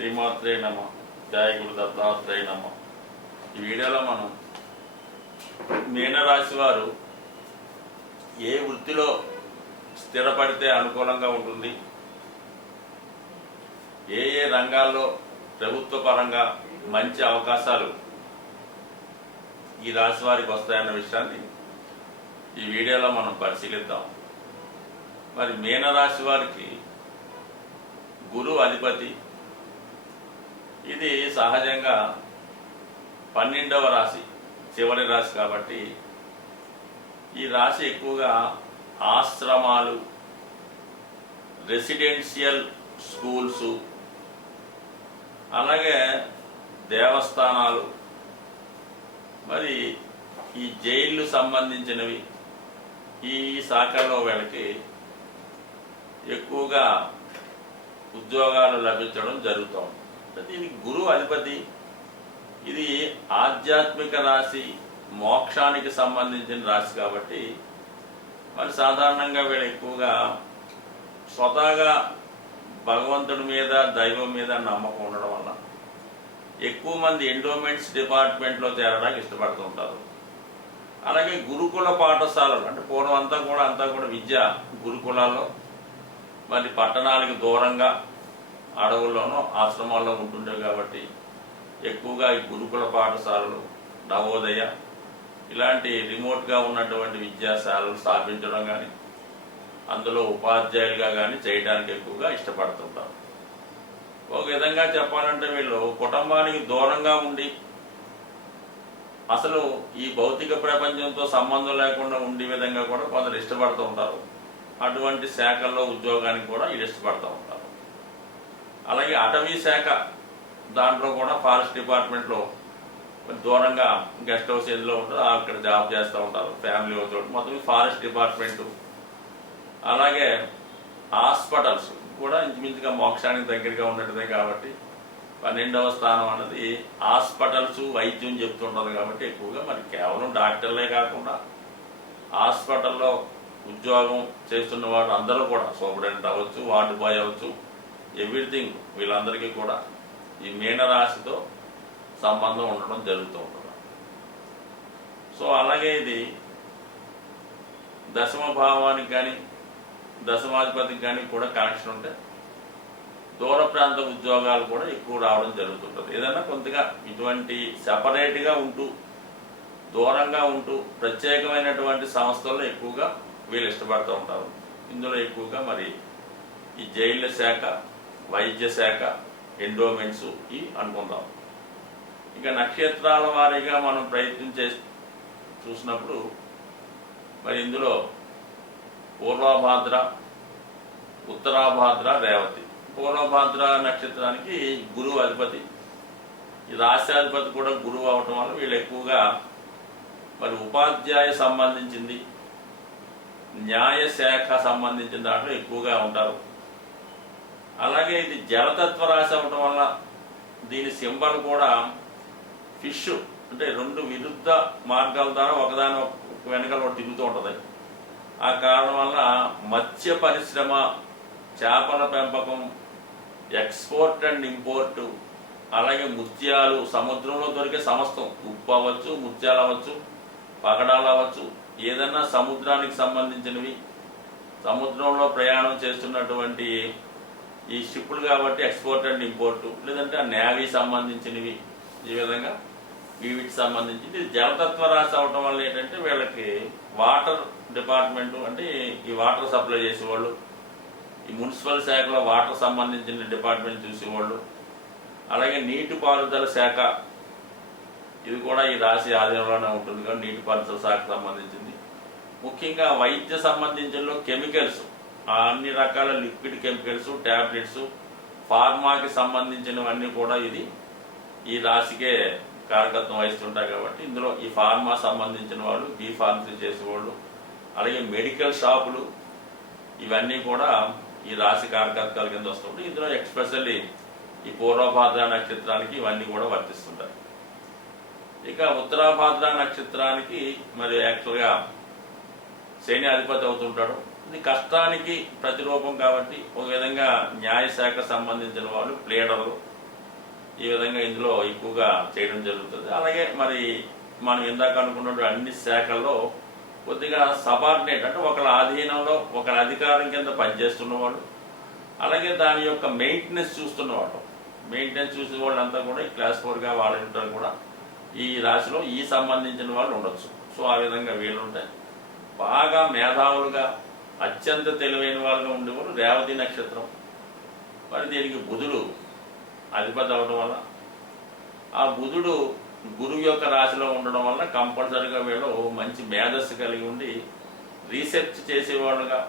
శ్రీమాత్రే నమ. జయ గురు దత్తాత్రేయ నమ. ఈ వీడియోలో మనం మీనరాశి వారు ఏ వృత్తిలో స్థిరపడితే అనుకూలంగా ఉంటుంది, ఏ ఏ రంగాల్లో ప్రభుత్వ పరంగా మంచి అవకాశాలు ఈ రాశి వారికి వస్తాయన్న విషయాన్ని ఈ వీడియోలో మనం పరిశీలిద్దాం. మరి మీనరాశి వారికి గురువు అధిపతి. ఇది సహజంగా 12వ రాశి, చివరి రాశి కాబట్టి ఈ రాశి ఎక్కువగా ఆశ్రమాలు, రెసిడెన్షియల్ స్కూల్స్, అలాగే దేవస్థానాలు, మరి ఈ జైళ్ళు సంబంధించినవి, ఈ శాఖల్లో వీళ్ళకి ఎక్కువగా ఉద్యోగాలు లభించడం జరుగుతుంది. దీనికి గురువు అధిపతి. ఇది ఆధ్యాత్మిక రాశి, మోక్షానికి సంబంధించిన రాశి కాబట్టి మరి సాధారణంగా వీళ్ళు ఎక్కువగా స్వతహాగా భగవంతుడి మీద, దైవం మీద నమ్మకం ఉండడం వల్ల ఎక్కువ మంది ఎండోమెంట్స్ డిపార్ట్మెంట్లో చేరడానికి ఇష్టపడుతూ ఉంటారు. అలాగే గురుకుల పాఠశాలలు, అంటే పూర్వం అంతా కూడా విద్య గురుకులాల్లో, మరి పట్టణాలకు దూరంగా అడవుల్లోనూ ఆశ్రమాల్లో ఉంటుండేవి కాబట్టి ఎక్కువగా ఈ గురుకుల పాఠశాలలు, నవోదయ ఇలాంటి రిమోట్గా ఉన్నటువంటి విద్యాశాలలు స్థాపించడం కానీ అందులో ఉపాధ్యాయులుగా కానీ చేయడానికి ఎక్కువగా ఇష్టపడుతుంటారు. ఒక విధంగా చెప్పాలంటే వీళ్ళు కుటుంబానికి దూరంగా ఉండి అసలు ఈ భౌతిక ప్రపంచంతో సంబంధం లేకుండా ఉండే విధంగా కూడా కొందరు ఇష్టపడుతూ ఉంటారు. అటువంటి శాఖల్లో ఉద్యోగానికి కూడా వీళ్ళు ఇష్టపడుతూ ఉంటారు. అలాగే అటవీ శాఖ, దాంట్లో కూడా ఫారెస్ట్ డిపార్ట్మెంట్లో దూరంగా గెస్ట్ హౌస్ ఏదిలో ఉంటారో అక్కడ జాబ్ చేస్తూ ఉంటారు. ఫ్యామిలీ చోటు మొత్తం ఫారెస్ట్ డిపార్ట్మెంటు. అలాగే హాస్పిటల్స్ కూడా ఇంచుమించుగా మోక్షానికి దగ్గరగా ఉన్నట్టుదే కాబట్టి 12వ స్థానం అన్నది హాస్పిటల్స్, వైద్యం చెప్తుంటుంది కాబట్టి ఎక్కువగా మరి కేవలం డాక్టర్లే కాకుండా హాస్పిటల్లో ఉద్యోగం చేస్తున్న వాడు అందరూ కూడా సూపరింటెండెంట్ అవ్వచ్చు, వార్డు బాయ్ అవ్వచ్చు, ఎవ్రీథింగ్ వీళ్ళందరికీ కూడా ఈ మీనరాశితో సంబంధం ఉండడం జరుగుతూ ఉంటుంది. సో అలాగే ఇది దశమ భావానికి కానీ దశమాధిపతికి కానీ కూడా కనెక్షన్ ఉంటే దూర ప్రాంత ఉద్యోగాలు కూడా ఎక్కువ రావడం జరుగుతుంటుంది. ఏదైనా కొంతగా ఇటువంటి సెపరేట్గా ఉంటూ, దూరంగా ఉంటూ ప్రత్యేకమైనటువంటి సంస్థల్లో ఎక్కువగా వీళ్ళు ఇష్టపడుతూ ఉంటారు. ఇందులో ఎక్కువగా మరి ఈ జైళ్ళ శాఖ, వైద్య శాఖ, ఎండోమెంట్స్ ఇవి అనుకుందాం. ఇక నక్షత్రాల వారీగా మనం ప్రయత్నం చూసినప్పుడు మరి ఇందులో పూర్వభాద్ర, ఉత్తరాభాద్ర, రేవతి. పూర్వభాద్ర నక్షత్రానికి గురువు అధిపతి. ఈ రాష్ట్రాధిపతి కూడా గురువు అవటం వల్ల వీళ్ళు ఎక్కువగా మరి ఉపాధ్యాయ సంబంధించింది, న్యాయ శాఖ సంబంధించిన దాంట్లో ఎక్కువగా ఉంటారు. అలాగే ఇది జలతత్వ రాశి అవటం వల్ల దీని సింబల్ కూడా ఫిష్, అంటే రెండు విరుద్ధ మార్గాల ద్వారా ఒకదాని వెనకాల ఒకటి తిరుగుతూ ఉంటుంది. ఆ కారణం వల్ల మత్స్య పరిశ్రమ, చేపల పెంపకం, ఎక్స్పోర్ట్ అండ్ ఇంపోర్టు, అలాగే ముత్యాలు, సముద్రంలో దొరికే సమస్తం, ఉప్పు అవ్వచ్చు, ముత్యాలు అవ్వచ్చు, పగడాలు అవ్వచ్చు, ఏదన్నా సముద్రానికి సంబంధించినవి, సముద్రంలో ప్రయాణం చేస్తున్నటువంటి ఈ షిప్పులు కాబట్టి ఎక్స్పోర్ట్ అండ్ ఇంపోర్టు, లేదంటే ఆ నేవీ సంబంధించినవి, ఈ విధంగా వీటికి సంబంధించి జలతత్వ రాశి అవటం వల్ల ఏంటంటే వీళ్ళకి వాటర్ డిపార్ట్మెంటు, అంటే ఈ వాటర్ సప్లై చేసేవాళ్ళు, ఈ మున్సిపల్ శాఖలో వాటర్ సంబంధించిన డిపార్ట్మెంట్ చూసేవాళ్ళు, అలాగే నీటిపారుదల శాఖ, ఇది కూడా ఈ రాశి ఆధీనంలోనే ఉంటుంది కానీ నీటిపారుదల శాఖకు సంబంధించింది. ముఖ్యంగా వైద్య సంబంధించిన కెమికల్స్, అన్ని రకాల లిక్విడ్ కెమికల్స్, ట్యాబ్లెట్స్, ఫార్మాకి సంబంధించినవన్నీ కూడా ఇది ఈ రాశికే కారకత్వం వహిస్తుంటాయి కాబట్టి ఇందులో ఈ ఫార్మా సంబంధించిన వాళ్ళు, బీ ఫార్మసీ చేసేవాళ్ళు, అలాగే మెడికల్ షాపులు, ఇవన్నీ కూడా ఈ రాశి కారకత్వాల కింద వస్తుంటాయి. ఇందులో ఎక్స్పెషల్లీ ఈ పూర్వభాద్ర నక్షత్రానికి ఇవన్నీ కూడా వర్తిస్తుంటాయి. ఇక ఉత్తరాభాద్ర నక్షత్రానికి మరి యాక్చువల్గా శని అధిపతి అవుతుంటాడు. ఇది కష్టానికి ప్రతిరూపం కాబట్టి ఒక విధంగా న్యాయశాఖ సంబంధించిన వాళ్ళు, ప్లేడర్లు, ఈ విధంగా ఇందులో ఎక్కువగా చేయడం జరుగుతుంది. అలాగే మరి మనం ఇందాక అనుకున్నట్టు అన్ని శాఖల్లో కొద్దిగా సబార్డినేట్ అంటే ఒకళ్ళ ఆధీనంలో ఒకళ్ళ అధికారం కింద పనిచేస్తున్నవాళ్ళు, అలాగే దాని యొక్క మెయింటెనెన్స్ చూస్తున్నవాళ్ళు, మెయింటెనెన్స్ చూసిన వాళ్ళంతా కూడా ఈ క్లాస్ 4గా వాళ్ళంటారు కూడా ఈ రాశిలో ఈ సంబంధించిన వాళ్ళు ఉండొచ్చు. సో ఆ విధంగా వీళ్ళు ఉంటాయి. బాగా మేధావులుగా అత్యంత తెలివైన వాళ్ళుగా ఉండేవారు రేవతి నక్షత్రం. మరి దీనికి బుధుడు అధిపతి అవడం వల్ల, ఆ బుధుడు గురువు యొక్క రాశిలో ఉండడం వల్ల కంపల్సరీగా వీళ్ళు మంచి మేధస్సు కలిగి ఉండి రీసెర్చ్ చేసేవాళ్ళుగా,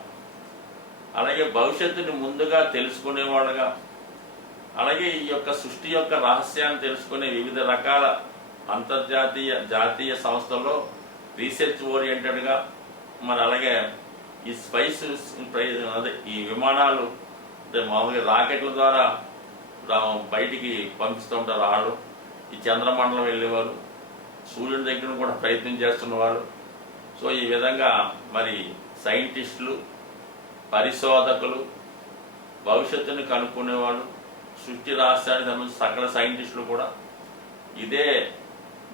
అలాగే భవిష్యత్తుని ముందుగా తెలుసుకునేవాళ్ళుగా, అలాగే ఈ యొక్క సృష్టి యొక్క రహస్యాన్ని తెలుసుకునే వివిధ రకాల అంతర్జాతీయ జాతీయ సంస్థల్లో రీసెర్చ్ ఓరియంటెడ్గా, మరి అలాగే ఈ స్పైస్ అదే ఈ విమానాలు మామూలుగా రాకెట్ల ద్వారా బయటికి పంపిస్తూ ఉంటారు వాళ్ళు, ఈ చంద్రమండలం వెళ్ళేవారు, సూర్యుని దగ్గర కూడా ప్రయత్నం చేస్తున్నవారు. సో ఈ విధంగా మరి సైంటిస్టులు, పరిశోధకులు, భవిష్యత్తుని కనుక్కునేవాళ్ళు, సృష్టి రహస్యానికి సంబంధించిన సకల సైంటిస్టులు కూడా ఇదే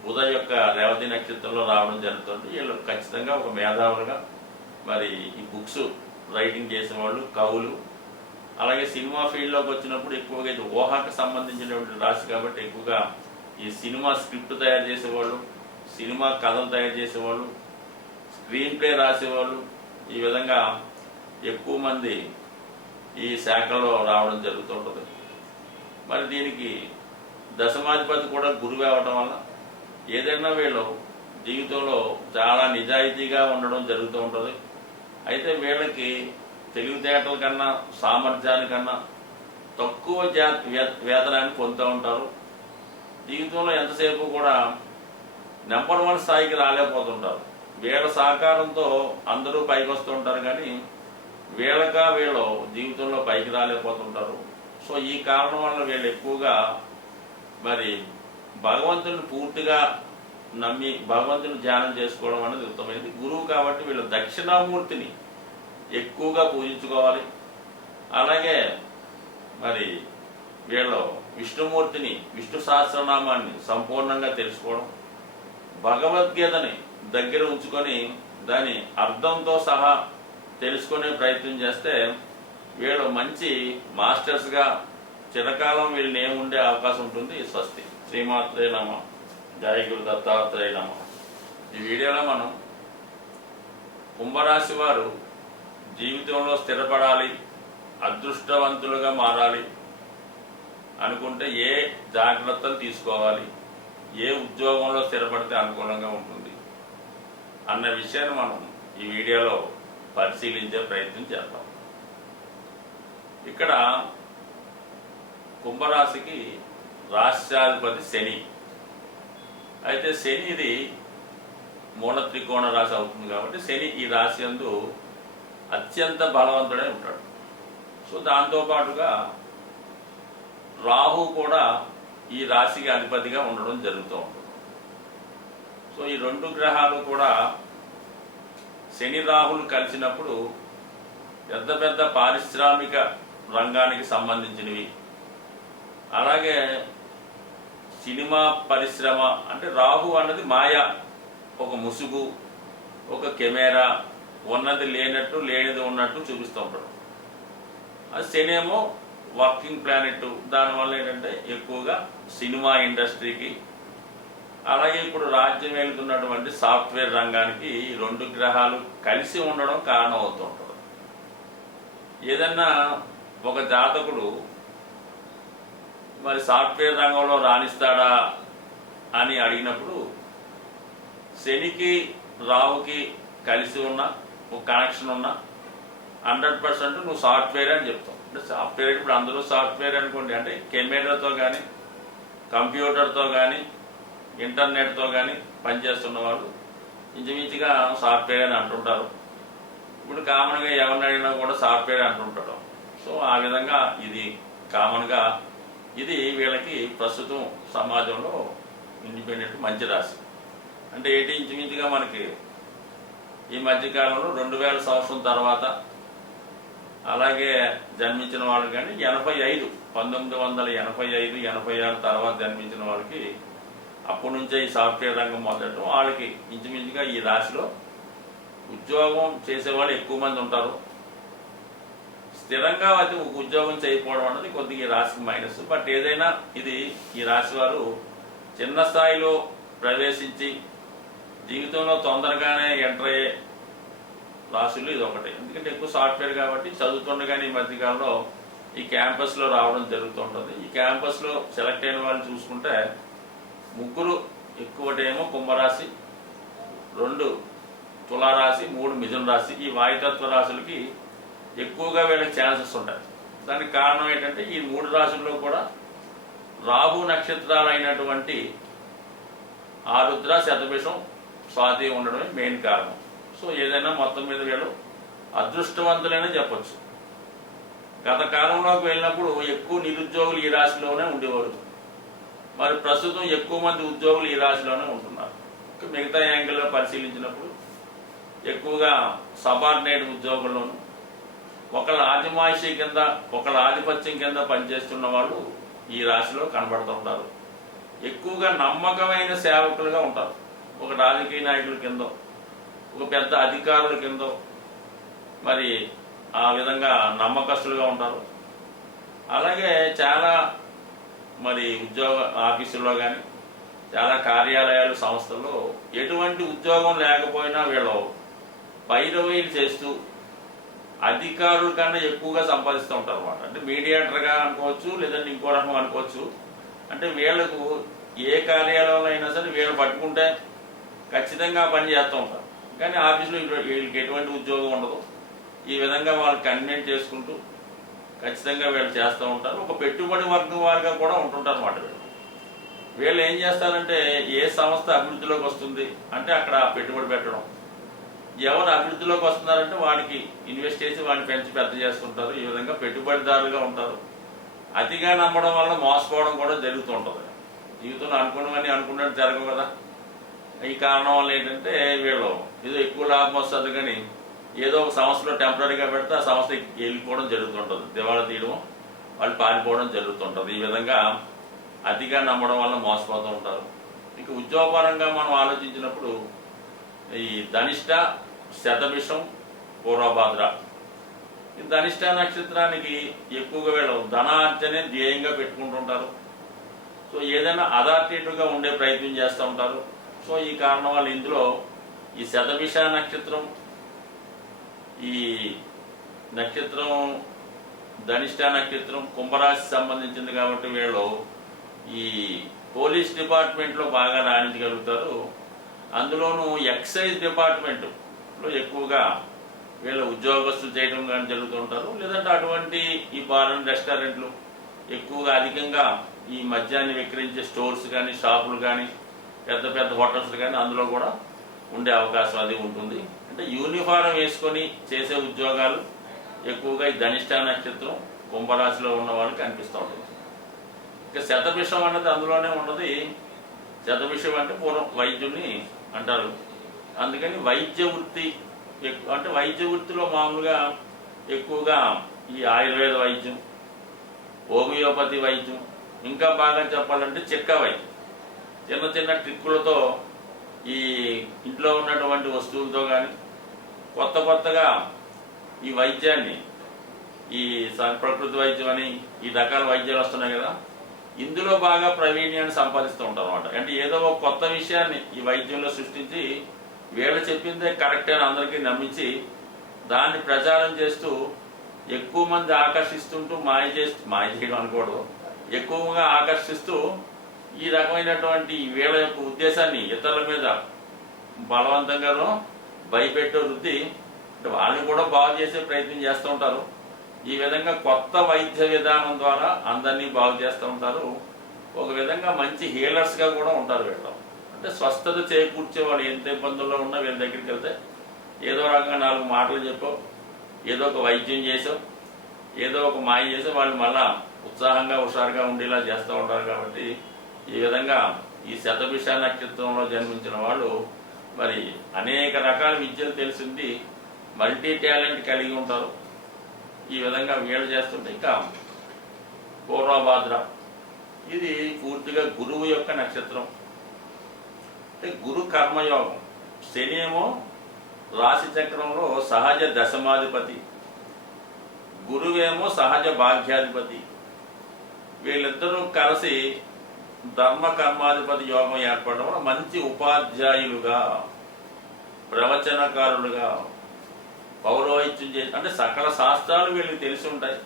బుధ యొక్క రేవతి నక్షత్రంలో రావడం జరుగుతుంది. వీళ్ళు ఖచ్చితంగా ఒక మేధావులుగా మరి ఈ బుక్స్ రైటింగ్ చేసేవాళ్ళు, కవులు, అలాగే సినిమా ఫీల్డ్లోకి వచ్చినప్పుడు ఎక్కువగా ఇది ఊహకు సంబంధించినటువంటి రాశి కాబట్టి ఎక్కువగా ఈ సినిమా స్క్రిప్ట్ తయారు చేసేవాళ్ళు, సినిమా కథలు తయారు చేసేవాళ్ళు, స్క్రీన్ ప్లే రాసేవాళ్ళు, ఈ విధంగా ఎక్కువ మంది ఈ శాఖలో రావడం జరుగుతుంటుంది. మరి దీనికి దశమాధిపతి కూడా గురువే అవడం వల్ల ఏదైనా వీళ్ళు జీవితంలో చాలా నిజాయితీగా ఉండడం జరుగుతూ ఉంటుంది. అయితే వీళ్ళకి తెలివితేటల కన్నా సామర్థ్యానికన్నా తక్కువ వేతనాన్ని పొందుతూ ఉంటారు. జీవితంలో ఎంతసేపు కూడా నెంబర్ 1 స్థాయికి రాలేకపోతుంటారు. వీళ్ళ సహకారంతో అందరూ పైకి వస్తూ ఉంటారు, కానీ వీళ్ళు జీవితంలో పైకి రాలేకపోతుంటారు. సో ఈ కారణం వల్ల వీళ్ళు ఎక్కువగా మరి భగవంతుని పూర్తిగా నమ్మి భగవంతుని ధ్యానం చేసుకోవడం అనేది ఉత్తమైంది. గురువు కాబట్టి వీళ్ళు దక్షిణామూర్తిని ఎక్కువగా పూజించుకోవాలి. అలాగే మరి వీళ్ళు విష్ణుమూర్తిని, విష్ణు సహస్రనామాన్ని సంపూర్ణంగా తెలుసుకోవడం, భగవద్గీతని దగ్గర ఉంచుకొని దాని అర్థంతో సహా తెలుసుకునే ప్రయత్నం చేస్తే వీళ్ళు మంచి మాస్టర్స్గా చిరకాలం వీళ్ళని ఏముండే అవకాశం ఉంటుంది. స్వస్తి. శ్రీమాత్రే నమః. జయ గురు దత్తాత్రేయ నమః. ఈ వీడియోలో మనం కుంభరాశి వారు జీవితంలో స్థిరపడాలి, అదృష్టవంతులుగా మారాలి అనుకుంటే ఏ జాగ్రత్తలు తీసుకోవాలి, ఏ ఉద్యోగంలో స్థిరపడితే అనుకూలంగా ఉంటుంది అన్న విషయాన్ని మనం ఈ వీడియోలో పరిశీలించే ప్రయత్నం చేద్దాం. ఇక్కడ కుంభరాశికి రాష్ట్రాధిపతి శని. అయితే శని ఇది మూల త్రికోణ రాశి అవుతుంది కాబట్టి శని ఈ రాశి యందు అత్యంత బలవంతుడై ఉంటాడు. సో దాంతోపాటుగా రాహు కూడా ఈ రాశికి అధిపతిగా ఉండడం జరుగుతూ ఉంటుంది. సో ఈ 2 గ్రహాలు కూడా శని రాహులు కలిసినప్పుడు పెద్ద పెద్ద పారిశ్రామిక రంగానికి సంబంధించినవి, అలాగే సినిమా పరిశ్రమ అంటే రాహు అన్నది మాయా, ఒక ముసుగు, ఒక కెమెరా, ఉన్నది లేనట్టు లేనిది ఉన్నట్టు చూపిస్తూ ఉంటాడు. అది శని ఏమో వర్కింగ్ ప్లానెట్, దానివల్ల ఏంటంటే ఎక్కువగా సినిమా ఇండస్ట్రీకి, అలాగే ఇప్పుడు రాజ్యం వెళ్తున్నటువంటి సాఫ్ట్వేర్ రంగానికి ఈ 2 గ్రహాలు కలిసి ఉండడం కారణం అవుతూ ఉంటుంది. ఏదన్నా ఒక జాతకుడు మరి సాఫ్ట్వేర్ రంగంలో రాణిస్తాడా అని అడిగినప్పుడు శనికి రాహుకి కలిసి ఉన్న ఒక కనెక్షన్ ఉన్న 100% నువ్వు సాఫ్ట్వేర్ అని చెప్తావు. అంటే సాఫ్ట్వేర్ ఇప్పుడు అందరూ సాఫ్ట్వేర్ అనుకోండి, అంటే కెమెరాతో కానీ కంప్యూటర్తో కానీ ఇంటర్నెట్తో కానీ పనిచేస్తున్న వాళ్ళు ఇంచుమించుగా సాఫ్ట్వేర్ అని అంటుంటారు. ఇప్పుడు కామన్గా ఎవరిని అడిగినా కూడా సాఫ్ట్వేర్ అంటుంటాడు. సో ఆ విధంగా ఇది కామన్గా ఇది వీళ్ళకి ప్రస్తుతం సమాజంలో ఇండిపెండెంట్ మంచి రాశి. అంటే ఏంటి, ఇంచుమించుగా మనకి ఈ మధ్యకాలంలో 2000 సంవత్సరం తర్వాత అలాగే జన్మించిన వాళ్ళు కానీ 85 1985, 86 తర్వాత జన్మించిన వాళ్ళకి అప్పటి నుంచే ఈ సాఫ్ట్వేర్ రంగం మొదలెట్టడం, వాళ్ళకి ఇంచుమించుగా ఈ రాశిలో ఉద్యోగం చేసేవాళ్ళు ఎక్కువ మంది ఉంటారు. స్థిరంగా అయితే ఒక ఉద్యోగం చేయకపోవడం అన్నది కొద్దిగా ఈ రాశికి మైనస్. బట్ ఏదైనా ఇది ఈ రాశి వారు చిన్న స్థాయిలో ప్రవేశించి జీవితంలో తొందరగానే ఎంటర్ అయ్యే రాశులు ఇది ఒకటి. ఎందుకంటే ఎక్కువ సాఫ్ట్వేర్ కాబట్టి చదువుతుండగానే ఈ మధ్యకాలంలో ఈ క్యాంపస్లో రావడం జరుగుతుంటుంది. ఈ క్యాంపస్లో సెలెక్ట్ అయిన వాళ్ళు చూసుకుంటే 3 ఎక్కువటేమో కుంభరాశి, 2 తులారాశి, 3 మిథున రాశి. ఈ వాయుతత్వ రాశులకి ఎక్కువగా వీళ్ళకి ఛాన్సెస్ ఉంటాయి. దానికి కారణం ఏంటంటే ఈ 3 రాశుల్లో కూడా రాహు నక్షత్రాలు అయినటువంటి ఆరుద్ర, శతభిషం, స్వాతి ఉండడమే మెయిన్ కారణం. సో ఏదైనా మొత్తం మీద వీళ్ళు అదృష్టవంతులైనా చెప్పచ్చు. గత కాలంలోకి వెళ్ళినప్పుడు ఎక్కువ నిరుద్యోగులు ఈ రాశిలోనే ఉండేవారు. మరి ప్రస్తుతం ఎక్కువ మంది ఉద్యోగులు ఈ రాశిలోనే ఉంటున్నారు. మిగతా యాంగిల్లో పరిశీలించినప్పుడు ఎక్కువగా సబార్డినేట్ ఉద్యోగుల్లోనూ ఒకళ్ళ ఆదిమాయిషి కింద, ఒకళ్ళ ఆధిపత్యం కింద పనిచేస్తున్న వాళ్ళు ఈ రాశిలో కనబడుతుంటారు. ఎక్కువగా నమ్మకమైన సేవకులుగా ఉంటారు. ఒక రాజకీయ నాయకుల కింద, ఒక పెద్ద అధికారుల కింద మరి ఆ విధంగా నమ్మకస్తులుగా ఉంటారు. అలాగే చాలా మరి ఉద్యోగ ఆఫీసుల్లో కానీ, చాలా కార్యాలయాలు, సంస్థల్లో ఎటువంటి ఉద్యోగం లేకపోయినా వీళ్ళు పైరవీలు చేస్తూ అధికారుల కన్నా ఎక్కువగా సంపాదిస్తూ ఉంటారు అన్నమాట. అంటే మీడియేటర్గా అనుకోవచ్చు, లేదంటే ఇంకో రకం అనుకోవచ్చు. అంటే వీళ్ళకు ఏ కార్యాలయంలో అయినా సరే వీళ్ళు పట్టుకుంటే ఖచ్చితంగా పని చేస్తూ ఉంటారు. కానీ ఆఫీసులో వీళ్ళకి ఎటువంటి ఉద్యోగం ఉండదు. ఈ విధంగా వాళ్ళు కన్వీనెంట్ చేసుకుంటూ ఖచ్చితంగా వీళ్ళు చేస్తూ ఉంటారు. ఒక పెట్టుబడి వర్గం వారిగా కూడా ఉంటుంటారు అన్నమాట. వీళ్ళు ఏం చేస్తారంటే ఏ సంస్థ అభివృద్ధిలోకి వస్తుంది అంటే అక్కడ పెట్టుబడి పెట్టడం, ఎవరు అభివృద్ధిలోకి వస్తున్నారంటే వాడికి ఇన్వెస్ట్ చేసి వాడిని పెంచి పెద్ద చేసుకుంటారు. ఈ విధంగా పెట్టుబడిదారులుగా ఉంటారు. అతిగా నమ్మడం వల్ల మోసపోవడం కూడా జరుగుతూ ఉంటుంది. జీవితంలో అనుకున్నవన్నీ అనుకున్నట్టు జరగవు కదా. ఈ కారణం వల్ల ఏంటంటే వీళ్ళు ఏదో ఎక్కువ లాభం వస్తుంది కానీ ఏదో ఒక సంస్థలో టెంపరీగా పెడితే ఆ సంస్థ వెళ్ళిపోవడం జరుగుతుంటుంది. దివాళా తీయడం, వాళ్ళు పారిపోవడం జరుగుతుంటుంది. ఈ విధంగా అతిగా నమ్మడం వల్ల మోసపోతూ ఉంటారు. ఇక ఉద్యోగపరంగా మనం ఆలోచించినప్పుడు ఈ ధనిష్ట, శతభిషం, పూర్వభాద్ర, ఈ ధనిష్ట నక్షత్రానికి ఎక్కువగా వీళ్ళు ధనార్జనే ధ్యేయంగా పెట్టుకుంటుంటారు. సో ఏదైనా అథారిటేటివ్గా ఉండే ప్రయత్నం చేస్తూ ఉంటారు. సో ఈ కారణం వల్ల ఇందులో ఈ శతభిష నక్షత్రం, ఈ నక్షత్రం ధనిష్ట నక్షత్రం కుంభరాశి సంబంధించింది కాబట్టి వీళ్ళు ఈ పోలీస్ డిపార్ట్మెంట్లో బాగా రాణించగలుగుతారు. అందులోనూ ఎక్సైజ్ డిపార్ట్మెంట్లో ఎక్కువగా వీళ్ళు ఉద్యోగస్తులు చేయడం కానీ జరుగుతూ ఉంటారు. లేదంటే అటువంటి ఈ బార్ అండ్ రెస్టారెంట్లు ఎక్కువగా అధికంగా ఈ మద్యాన్ని విక్రయించే స్టోర్స్ కానీ, షాపులు కానీ, పెద్ద పెద్ద హోటల్స్ కానీ అందులో కూడా ఉండే అవకాశం అది ఉంటుంది. అంటే యూనిఫారం వేసుకొని చేసే ఉద్యోగాలు ఎక్కువగా ఈ ధనిష్ట నక్షత్రం, కుంభరాశిలో ఉన్న వాళ్ళకి అనిపిస్తూ ఉంటుంది. ఇక శతభిషం అన్నది అందులోనే ఉన్నది. శతభిషం అంటే పూర్వం వైద్యుని అంటారు. అందుకని వైద్య వృత్తి అంటే వైద్య వృత్తిలో మామూలుగా ఎక్కువగా ఈ ఆయుర్వేద వైద్యం, హోమియోపతి వైద్యం, ఇంకా బాగా చెప్పాలంటే చిక్క వైద్యం, చిన్న చిన్న ట్రిక్కులతో ఈ ఇంట్లో ఉన్నటువంటి వస్తువులతో కానీ కొత్త కొత్తగా ఈ వైద్యాన్ని, ఈ ప్రకృతి వైద్యం అని ఈ రకాల వైద్యాలు వస్తున్నాయి కదా, ఇందులో బాగా ప్రావీణ్యాన్ని సంపాదిస్తూ ఉంటారు అన్నమాట. అంటే ఏదో ఒక కొత్త విషయాన్ని ఈ వైద్యంలో సృష్టించి వీళ్ళు చెప్పిందే కరెక్ట్ అని అందరికీ నమ్మించి దాన్ని ప్రచారం చేస్తూ ఎక్కువ మంది ఆకర్షిస్తుంటూ మాయ చేయడం అనకూడదు, ఎక్కువగా ఆకర్షిస్తూ ఈ రకమైనటువంటి వీళ్ళ యొక్క ఉద్దేశాన్ని ఇతరుల మీద బలవంతంగానో భయపెట్టే వృత్తి అంటే వాళ్ళని కూడా బాగు చేసే ప్రయత్నం చేస్తూ ఉంటారు. ఈ విధంగా కొత్త వైద్య విధానం ద్వారా అందరినీ బాగు చేస్తూ ఉంటారు. ఒక విధంగా మంచి హీలర్స్గా కూడా ఉంటారు వీళ్ళు. అంటే స్వస్థత చేకూర్చే వాళ్ళు ఎంత ఇబ్బందుల్లో ఉన్నా వీళ్ళ దగ్గరికి వెళ్తే ఏదో రకంగా 4 మాటలు చెప్పో, ఏదో ఒక వైద్యం చేసో, ఏదో ఒక మాయ చేసో వాళ్ళు మళ్ళా ఉత్సాహంగా హుషారుగా ఉండేలా చేస్తూ ఉంటారు. కాబట్టి ఈ విధంగా ఈ శతభిష నక్షత్రంలో జన్మించిన వాళ్ళు మరి అనేక రకాల విద్యలు తెలిసింది, మల్టీ టాలెంట్ కలిగి ఉంటారు. ఈ విధంగా వీళ్ళు చేస్తుంటే ఇంకా పూర్వభాద్ర ఇది పూర్తిగా గురువు యొక్క నక్షత్రం. అంటే గురు కర్మయోగం. శని ఏమో రాశి చక్రంలో సహజ దశమాధిపతి, గురువేమో సహజ భాగ్యాధిపతి. వీళ్ళిద్దరూ కలిసి ధర్మ కర్మాధిపతి యోగం ఏర్పడడం వల్ల మంచి ఉపాధ్యాయులుగా, ప్రవచనకారులుగా, పౌరోహిత్యం చేసి అంటే సకల శాస్త్రాలు వీళ్ళకి తెలిసి ఉంటాయి.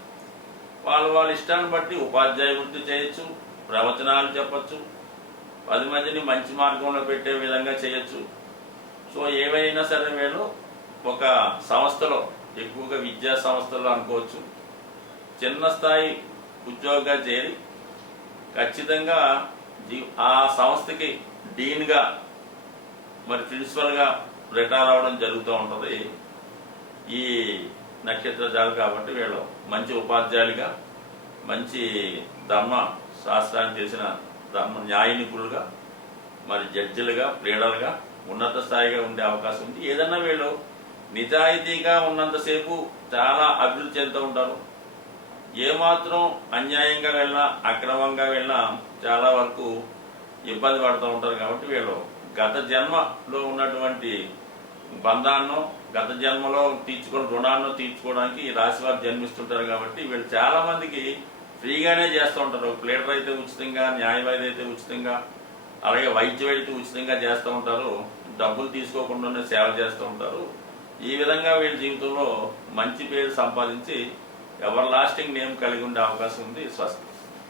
వాళ్ళ ఇష్టాన్ని బట్టి ఉపాధ్యాయ వృత్తి చేయొచ్చు, ప్రవచనాలు చెప్పచ్చు, 10 మందిని మంచి మార్గంలో పెట్టే విధంగా చేయొచ్చు. సో ఏవైనా సరే వీళ్ళు ఒక సంస్థలో, ఎక్కువగా విద్యా సంస్థల్లో అనుకోవచ్చు, చిన్న స్థాయి ఉద్యోగంగా చేరి ఖచ్చితంగా ఆ సంస్థకి డీన్గా మరి ప్రిన్సిపల్గా రిటైర్ అవ్వడం జరుగుతూ ఉంటుంది ఈ నక్షత్రజాలు. కాబట్టి వీళ్ళు మంచి ఉపాధ్యాయులుగా, మంచి ధర్మ శాస్త్రాన్ని తెలిసిన ధర్మ న్యాయ నిపుణులుగా, మరి జడ్జిలుగా, ప్లీడర్గా ఉన్నత స్థాయిగా ఉండే అవకాశం ఉంది. ఏదన్నా వీళ్ళు నిజాయితీగా ఉన్నంతసేపు చాలా అభివృద్ధి చెందుతూ ఉంటారు. ఏమాత్రం అన్యాయంగా వెళ్ళినా, అక్రమంగా వెళ్ళినా చాలా వరకు ఇబ్బంది పడుతూ ఉంటారు. కాబట్టి వీళ్ళు గత జన్మలో ఉన్నటువంటి బంధాన్నో, గత జన్మలో తీర్చుకున్న రుణాన్నో తీర్చుకోవడానికి ఈ రాశి వారు జన్మిస్తుంటారు. కాబట్టి వీళ్ళు చాలా మందికి ఫ్రీగానే చేస్తూ ఉంటారు. ప్లేటర్ అయితే ఉచితంగా, న్యాయవాది అయితే ఉచితంగా, అలాగే వైద్యం అయితే ఉచితంగా చేస్తూ ఉంటారు. డబ్బులు తీసుకోకుండానే సేవ చేస్తూ ఉంటారు. ఈ విధంగా వీళ్ళ జీవితంలో మంచి పేరు సంపాదించి ఎవర్ లాస్టింగ్ నేమ్ కలిగి ఉండే అవకాశం ఉంది. స్వస్తి.